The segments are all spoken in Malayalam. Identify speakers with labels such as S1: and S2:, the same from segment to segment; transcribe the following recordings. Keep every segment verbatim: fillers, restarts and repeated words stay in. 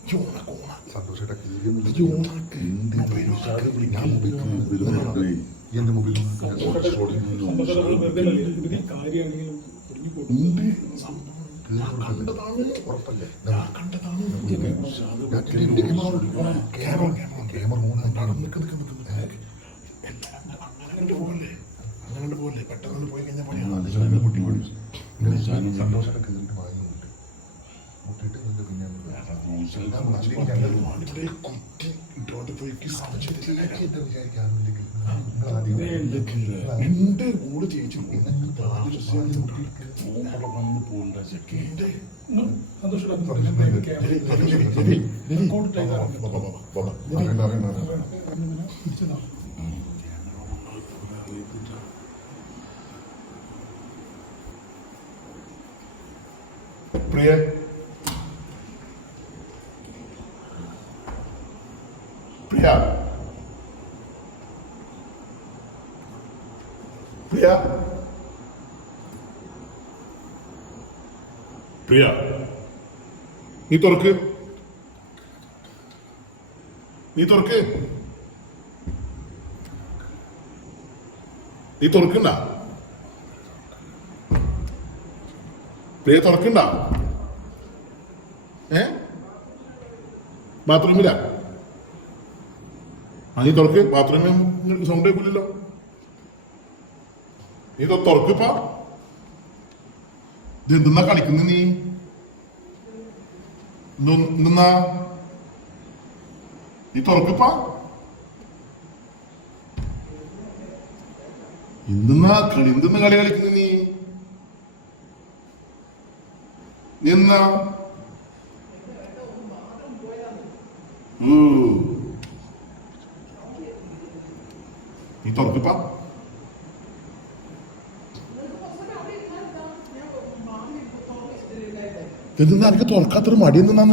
S1: സന്തോഷേട്ടാ എന്റെ മൊബൈൽ അങ്ങനെ പോലെ പെട്ടെന്ന് പോയി കഴിഞ്ഞാൽ സന്തോഷേട്ടാ കീറിട്ട് വാങ്ങി മുട്ടിട്ട് പിന്നെ ഇട്ടോട്ട് പോയി എന്റെ കൂടെ ചേച്ചി പ്രിയ പ്രിയ പ്രിയ പ്രിയ നീ തുറക്ക് നീ തുറക്ക് നീ തുറക്കണ്ട പ്രിയ തുറക്കണ്ട ഏ ബാത്റൂമില ആ നീ തുറക്ക് ബാത്റൂമിൽ സൗണ്ട് കേൾക്കില്ലല്ലോ നീ തുറക്കിപ്പ ഇത് എന്തെന്നാ കളിക്കുന്ന നീ എന്തെന്നാ നീ തുറക്കിപ്പ എന്തെന്നാ കളി എന്തെന്ന കളി കളിക്കുന്ന നീ എന്നാ നീ തുറക്കിപ്പ എന്തെന്നാ എനിക്ക് തുറക്കാത്തൊരു മടി എന്തെന്നാന്ന്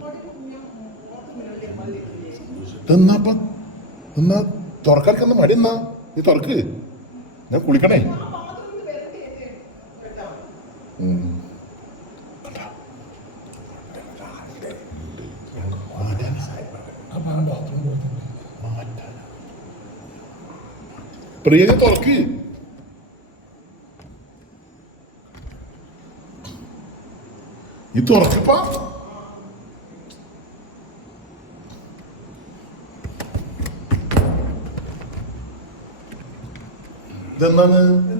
S1: എന്നാപ്പ എന്നാ തുറക്കാർക്കെന്ന മടി എന്നാ നീ തുറക്ക് ഞാൻ കുളിക്കണേ പ്രിയ തുറക്ക് നീ തുറക്കപ്പ ഇതെന്താണ്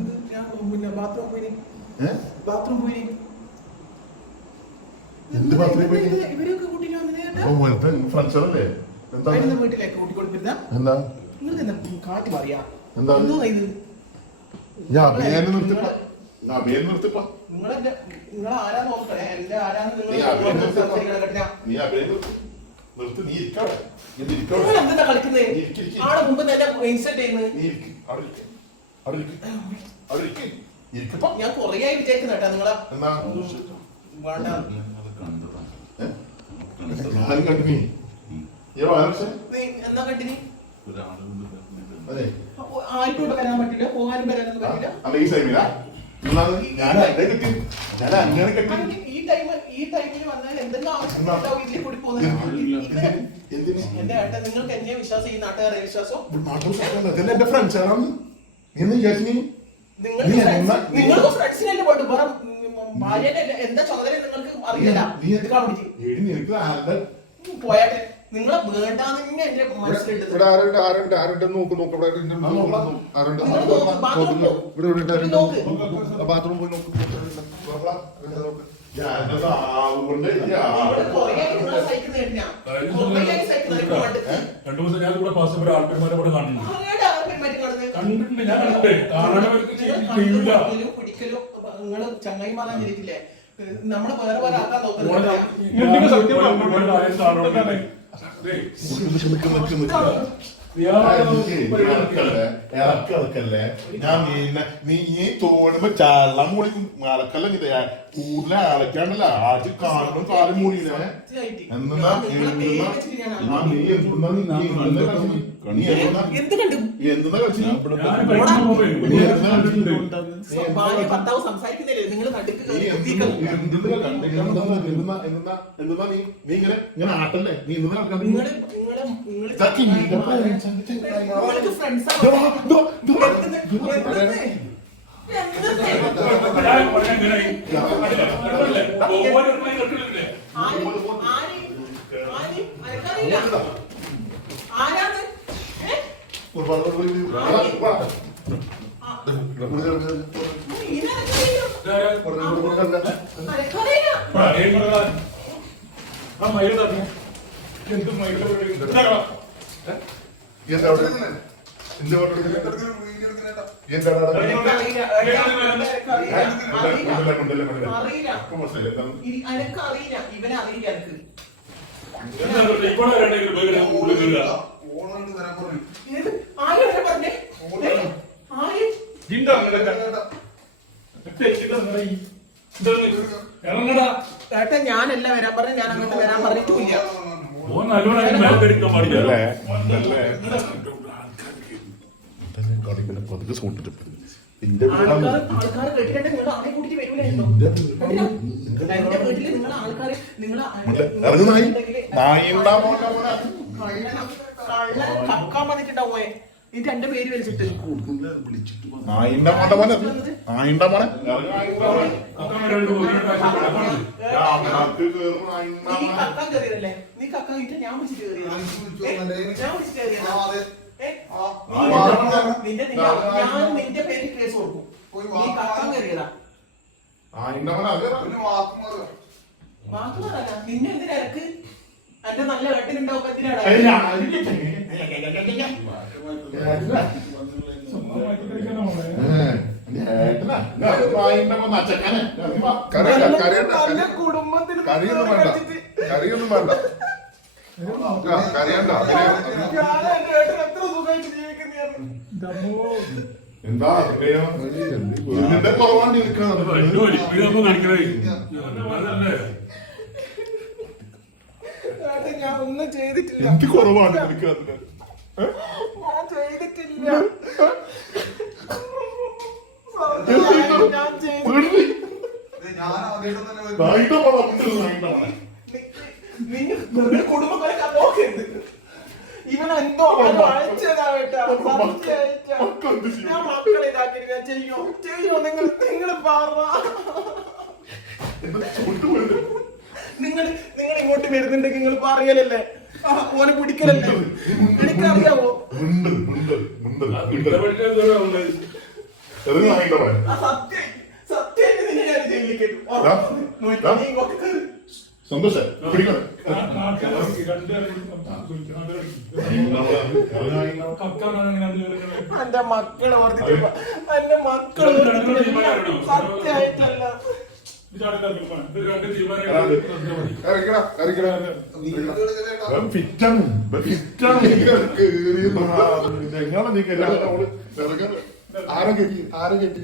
S1: എന്ത് ബാത്റൂമിൽ പോയി ഫ്രണ്ട്സല്ലേ എന്താ എന്താ എന്താ ഞാൻ അഭിനയം നിർത്തിപ്പ ഞാൻ അഭിനയം നിർത്തിപ്പ നീ അഭിനയം നിർത്തി നീ ഇരിക്കാടെ
S2: ഞാൻ കൊറേ ആയി വിചാരിക്കുന്ന കേട്ടാ നിങ്ങളെ
S1: ഞാൻ കണ്ടിനി
S2: എന്നാ കണ്ടിനി ആർക്കോട്ട് വരാൻ പറ്റില്ല പോകാനും വരാനൊന്നും പറ്റില്ല ഈ ടൈം ഈ ടൈമിൽ വന്നാൽ എന്തെങ്കിലും ആവശ്യം ഇതിൽ കൂടി പോകുന്നത് എന്റെ ഏട്ടൻ നിങ്ങൾക്ക് എന്നെ വിശ്വാസം ഈ നാട്ടുകാരെ വിശ്വാസം
S1: എന്റെ ഫ്രണ്ട്സ്
S2: നിങ്ങൾക്ക് ഫ്രണ്ട്സിനല്ലേ പോയിട്ട് വേറെ ഭാര്യന്റെ എന്താ ചുമതല നിങ്ങൾക്ക് അറിയില്ല പോയാട്ടെ നിങ്ങളെ വേണ്ടാന്ന് എന്റെ മനസ്സിലുണ്ട്
S1: ബാത്റൂം പോയി
S3: രണ്ടു ദിവസം ഞാൻ കൂടെ പാസ് ആൾക്കാരെ കൂടെ കാണുന്നുണ്ട് കണ്ടിട്ടുണ്ട് ഞാൻ കണ്ടേ കാണാനവർക്ക്
S2: പിടിക്കലോ നിങ്ങള് ചങ്ങായി മാറാൻ ചെയ്തിട്ടില്ലേ നമ്മള് വേറെ വേറെ ആക്കാൻ നോക്കുന്നത്
S1: ഇറക്കല്ലേ ഞാൻ നീ തോന്നുമ്പോ ചള്ളം കൂടി മറക്കല്ല കൂടുതൽ അലക്കാണ്ടല്ല ആദ്യം കാണുമ്പോൾ കാലം മൂടിയില്ലേ എന്നാ എന്നാ എന്നാ നീ എന്തുന്നാ നീ നീ എന്തുന്നാ കളിച്ചിനി? നീ എന്തുന്നാ
S2: എന്ത് കണ്ടു
S1: നീ എന്തുന്നാ കളിച്ചിനി?
S3: ഞാൻ പഠിക്കാൻ പോയി.
S1: നീ എന്തുന്നാ കളിച്ചിട്ടുണ്ട്?
S2: ഭാര്യ ഭർത്താവ് സംസാരിക്കുന്നില്ലേ നിങ്ങൾ നടുക്ക്
S1: നീ
S2: കയറി
S1: എന്തുന്നാ
S2: കുത്തിയിരിക്കുന്നു.
S1: എന്തുന്നാ കണ്ടിരിക്കാൻ എന്തുന്നാ എന്തുന്നാ എന്തുന്നാ എന്തുന്നാ നീ നീ ഇങ്ങനെ ഇങ്ങനെ ആട്ടല്ലേ നീ എന്തുന്നാ കളിക്കാൻ
S2: നിങ്ങള് നിങ്ങള് നിങ്ങള്
S1: ചക്കി നിന്റെ
S2: നിങ്ങൾക്ക് friends ആണ്.
S1: ദോ, ദോ, ദോ.
S2: എന്ത്? എന്ത്? എന്ത്?
S3: ഞാൻ പറയാൻ ഇങ്ങനെയായി. അല്ലേ? ഓവർ ഒരു മൈ കെട്ടില്ലേ?
S2: ആര്? ആര്? ആര്? അനക്കറിയില്ല. ആരാണ്? ഏ? ഇതിനകത്തറിയില്ല. അനക്കറിയില്ല.
S3: ആ മയിൽ തട്ടി എന്ത് മയിൽ
S2: അനക്കറിയില്ല. ഇവനെ അറിയില്ല എനിക്ക്.
S3: ഇവിടെ രണ്ടെങ്കിലും കൂടുതലില്ല.
S2: ഏത്? ആര് വരെ പറഞ്ഞേ? ഏ? ആര്?
S3: ഇറങ്ങടാ.
S2: ഏട്ടാ ഞാനല്ല വരാൻ പറഞ്ഞു. ഞാൻ അങ്ങോട്ട് വരാൻ പറഞ്ഞിട്ടില്ല.
S3: ഓൻ നല്ലോണം മേൽക്കടിക്കാൻ പാടില്ല.
S2: ആൾക്കാർ ആൾക്കാർ കേട്ടിട്ട് നിങ്ങൾ ആളെ കൂട്ടിട്ട് വരൂലായിരുന്നോ? എന്റെ വീട്ടില് നിങ്ങൾ ആൾക്കാര് നിങ്ങൾ
S1: ഇറങ്ങുന്നായി നായിണ്ടാ
S2: കള്ളൻ കക്കാൻ വന്നിട്ടുണ്ടാവോ? എന്നിട്ട് എന്റെ പേര് വലിച്ചിട്ട്
S1: നായിണ്ടാ മോന്റെ മോനെ നായിണ്ടാ മോനെ
S2: നീ കക്കാൻ കയറിയതല്ലേ? നീ കക്കാൻ കഴിഞ്ഞിട്ട് ഞാൻ വിളിച്ചിട്ട് കയറിയതാ. ഞാൻ വിളിച്ചിട്ട് കയറിയതാ. നിന്റെ ഞാൻ നിന്റെ പേര് കേസ് കൊടുക്കും. നീ കക്കാൻ കയറിയതാ. മാത്രമല്ല നിന്നെ എന്തിനാ ഇറക്ക്? എന്റെ നല്ല കെട്ടിലുണ്ടാവുമ്പോ എന്തിനാണ് കുടുംബത്തിന്
S4: കറിയൊന്നും വേണ്ട കറിയൊന്നും വേണ്ട കറിയണ്ട
S2: എത്ര സുഖമായിട്ട് ജീവിക്കുന്ന
S1: എന്താ ഇതിന്റെ കുറവാണ്
S2: ഞാൻ ഒന്നും ചെയ്തിട്ടില്ല.
S1: എന്ത് കുറവാണ് നിനക്ക് അതിന്
S2: ഞാൻ ചെയ്തിട്ടില്ല. ഞാൻ ചെയ്തിട്ടില്ല. നിന്റെ കുടുംബങ്ങളെ നോക്കരുത്. ഇവൻ എന്തോ അയച്ചതാ കേട്ടാ. ഞാൻ മക്കളെ ഇതാക്കി ഞാൻ ചെയ്യോ ചെയ്യോ നിങ്ങൾ നിങ്ങൾ പറ. നിങ്ങൾ നിങ്ങൾ ഇങ്ങോട്ട് വരുന്നുണ്ടെങ്കിൽ നിങ്ങൾ പറയലല്ലേ? ഓനെ പിടിക്കലല്ലേ? എനിക്കറിയാവോ? സത്യം സത്യം നിന്നെ ഞാൻ ജയിലിൽ
S1: സന്തോഷം പിടിക്കണം
S2: എന്റെ മക്കളെ ഓർത്തിട്ട് എന്റെ മക്കളെ സത്യമായിട്ടല്ല.
S1: ഫിറ്റാണ് ഫിറ്റാണ് എങ്ങനെ നീ ആരെ കെട്ടി ആരെ കെട്ടി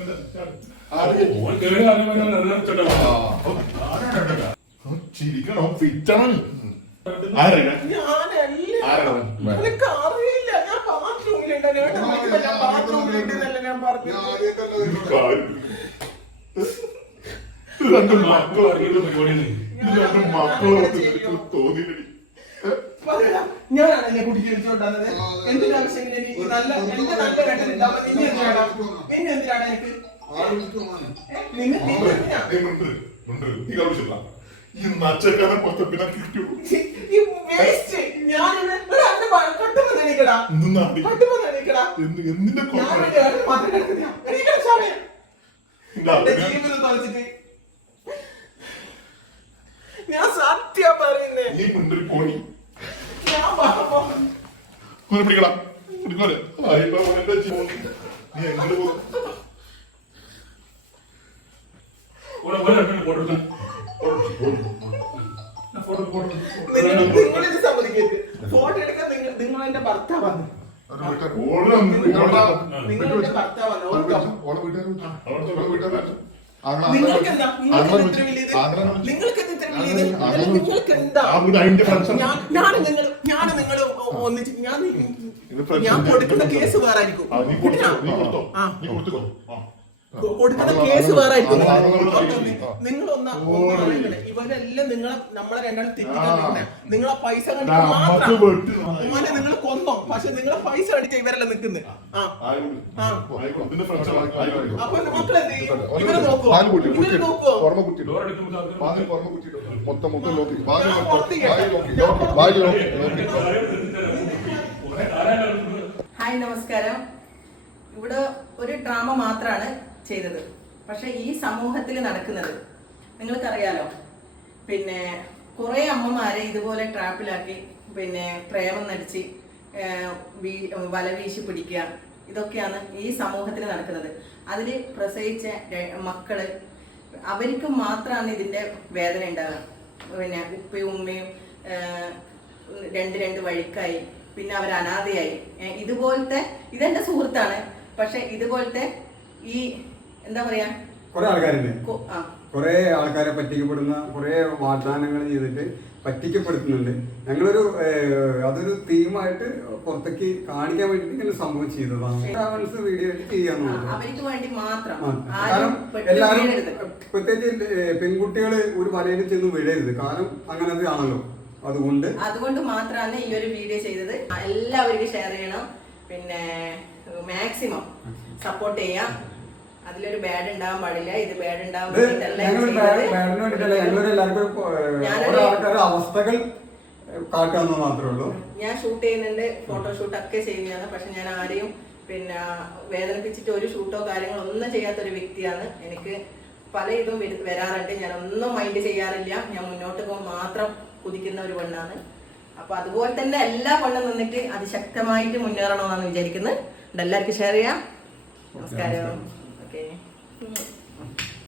S1: ചിരിക്കണോ ഫിറ്റാണ് ആരാണ്
S2: എനിക്ക് അറിയില്ല. ഞാൻ ബാത്റൂമിലുണ്ട്. ബാത്റൂമിലുണ്ടെന്നല്ല ഞാൻ പറഞ്ഞു.
S1: രണ്ടും മക്കളെ രണ്ടും മക്കളെ തോന്നിയില്ല
S2: ഞാനാണ് എന്നെ കുട്ടി ജനിച്ചോണ്ടാകുന്നത്. എന്തിനാവശ്യം നല്ല എന്റെ നല്ല കെട്ടിലുണ്ടാവുമ്പോ നിന്നെ എന്തിനാണ് നിന്നെ എന്തിനാണ് എനിക്ക്
S1: ഈ നച്ചക്കാരെ പുറത്തെ പിന്നെ കിട്ടൂ എന്തിന്റെ
S2: ജീവിതം തൊലച്ചിട്ട് ഞാൻ സത്യം പറയുന്നേ.
S1: നീ മുണ്ടിൽ പോണി
S2: ഞാൻ പറഞ്ഞോ
S1: പിടിക്കണം പിടിക്കോലെ നീ എങ്ങനെ പോകും
S2: നിങ്ങളിത് സമ്മതിക്കരുത്. ഫോട്ടോ എടുക്കാൻ നിങ്ങൾ നിങ്ങൾ എന്റെ ഭർത്താവാണ്. നിങ്ങൾ എന്റെ ഭർത്താവാണ്.
S1: വീട്ടുകാർ
S4: ആങ്ങള-
S2: നിങ്ങൾക്ക് എന്താ നിങ്ങൾക്ക്
S4: ആങ്ങളെ
S2: ഇത്ര വലിയത്
S4: ആങ്ങളെ-
S2: നിങ്ങൾക്ക് ഇത്ര വലിയത്
S4: ആങ്ങളെ-
S2: അല്ല, നിങ്ങൾക്ക് എന്താ
S1: ആ വീട് അതിന്റെ ഫ്രണ്ട്സ്
S2: ഞാൻ ഞാൻ നിങ്ങൾ ഞാൻ നിങ്ങൾ ഒന്നിച്ച് ഞാൻ ഞാൻ കൊടുക്കുന്ന കേസ് വേറെ ആയിരിക്കും
S1: ആ, നീ കൊടുത്തോ നീ കൊടുത്തോ
S2: ആ.
S1: നീ കൊടുത്തോ ആ.
S2: കൊ- കൊടുക്കുന്ന കേസ് വേറെ ആയിരിക്കും
S4: ആ, ആ, ആ.
S2: നിങ്ങൾ ഒന്നാ ഇവരെല്ലാം നിങ്ങളെ നമ്മളെ രണ്ടാളും തെറ്റിക്കാൻ നിങ്ങളെ പൈസ കണ്ടിട്ട്
S1: നമ്മക്ക്
S2: മാത്രം
S1: വെട്ടി
S2: ഉമ്മാനെ നിങ്ങൾ കൊന്നോ പക്ഷെ നിങ്ങളെ പൈസ അടിച്ച ഇവരെല്ലാം നിൽക്കുന്നത് ആ
S1: ആയിക്കോട്ടെ.
S2: ആ.
S1: ആയിക്കോട്ടെ. ഇതിന്റെ ഫ്രണ്ട്സ് ആയിക്കോട്ടെ.
S2: അപ്പൊ മക്കളെ എന്ത് ചെയ്യും? ഇവരെ നോക്കുവോ
S4: വാല് കൂട്ടി,
S2: ഇവരെ
S4: കുത്തി.
S2: നോക്കുവോ
S4: പുറമെ കുത്തിയിട്ടോ.
S3: ഡോർ അടിക്കുമ്പോൾ ആൾക്കാര്
S4: വാതിൽ പുറമെ കുത്തിയിട്ടോ. മൊത്തം മൊത്തം നോക്കി വാതിൽ
S2: ഞാൻ
S4: നോക്കി
S2: പുറത്ത്
S4: വാതിൽ നോക്കി നോക്കി വാതിൽ നോക്കി നോക്കി
S3: കുറെ കാലമായിട്ട്
S5: ഹായ് നമസ്കാരം. ഇവിടെ ഒരു ഡ്രാമ മാത്രമാണ് ചെയ്തത്. പക്ഷെ ഈ സമൂഹത്തിൽ നടക്കുന്നത് നിങ്ങൾക്കറിയാലോ. പിന്നെ കുറേ അമ്മമാരെ ഇതുപോലെ ട്രാപ്പിലാക്കി പിന്നെ പ്രേമം നടിച്ച് ഏഹ്, വീ- വല വീശി പിടിക്കുക, ഇതൊക്കെയാണ് ഈ സമൂഹത്തിൽ നടക്കുന്നത്. അതിൽ പ്രസവിച്ച ര- മക്കള് അവർക്ക് മാത്രമാണ് ഇതിന്റെ വേദന ഉണ്ടാകുക. പിന്നെ ഉപ്പയും ഉമ്മയും ഏഹ്, രണ്ട് രണ്ട് വഴിക്കായി, പിന്നെ അവർ അനാഥയായി. ഏഹ് ഇതുപോലത്തെ ഇതെന്റെ സുഹൃത്താണ്. പക്ഷെ ഇതുപോലത്തെ ഈ എന്താ പറയാ
S6: കുറെ ആൾക്കാരുണ്ട്.
S5: കൊ- ആ
S6: കുറെ ആൾക്കാരെ പറ്റിക്കപ്പെടുന്ന കുറെ വാഗ്ദാനങ്ങൾ ചെയ്തിട്ട് പറ്റിക്കപ്പെടുത്തുന്നുണ്ട്. ഞങ്ങളൊരു ഏഹ്, അതൊരു തീമായിട്ട് പുറത്തേക്ക് കാണിക്കാൻ വേണ്ടിട്ട് ഇങ്ങനെ സംഭവം ചെയ്തതാണ്. ട്രാവൽസ് വീഡിയോ ആയിട്ട്
S5: ആ,
S6: ചെയ്യാന്നുള്ളത്.
S5: അവർക്ക് വേണ്ടി മാത്രം
S6: ആ,
S5: ആരും
S6: കാരണം
S5: പെട്ട്
S6: എല്ലാരും
S5: വീഴരുത്.
S6: പ്രത്യേകിച്ച് പെൺകുട്ടികൾ ഒരു വലയിൽ ചെന്ന് വീഴരുത്. കാരണം അങ്ങനത്തെ ആണല്ലോ. അതുകൊണ്ട്
S5: അതുകൊണ്ട് മാത്രമാണ് ഈ ഒരു വീഡിയോ ചെയ്തത്. എല്ലാവർക്കും ഷെയർ ചെയ്യണം. പിന്നെ മാക്സിമം സപ്പോർട്ട് ചെയ്യാം. അതിലൊരു ബാഡ് ഉണ്ടാവാൻ പാടില്ല. ഇത് ബാഡ് ഉണ്ടാവാൻ
S6: ഇത്
S5: വേണ്ടിയിട്ടല്ല ഇത്
S6: ഞങ്ങൾ
S5: ചെയ്തത്.
S6: ബാഡിന് വേണ്ടിയിട്ടല്ല. ഞങ്ങളൊരു എല്ലാവർക്കും ഏഹ്,
S5: ഞാനൊരു-
S6: ഓരോ ആൾക്കാരുടെ അവസ്ഥകൾ കാട്ടാന്ന് മാത്രമേ ഉള്ളൂ.
S5: ഞാൻ ഷൂട്ട് ചെയ്യുന്നുണ്ട്, ഫോട്ടോഷൂട്ട് ഒക്കെ ചെയ്യുന്നതാണ്. പക്ഷെ ഞാൻ ആരെയും പിന്നെ വേദനിപ്പിച്ചിട്ട് ഒരു ഷൂട്ടോ കാര്യങ്ങളോ ഒന്നും ചെയ്യാത്ത ഒരു വ്യക്തിയാണ്. എനിക്ക് പല ഇതും വരു- വരാറുണ്ട്. ഞാൻ ഒന്നും മൈൻഡ് ചെയ്യാറില്ല. ഞാൻ മുന്നോട്ട് പോകാൻ മാത്രം കുതിക്കുന്ന ഒരു പെണ്ണാണ്. അപ്പൊ അതുപോലെ തന്നെ എല്ലാ പെണ്ണും നിന്നിട്ട് അതിശക്തമായിട്ട് മുന്നേറണമെന്നാണ് വിചാരിക്കുന്നത്. എല്ലാവർക്കും ഷെയർ ചെയ്യാം. നമസ്കാരം. ഓക്കെ.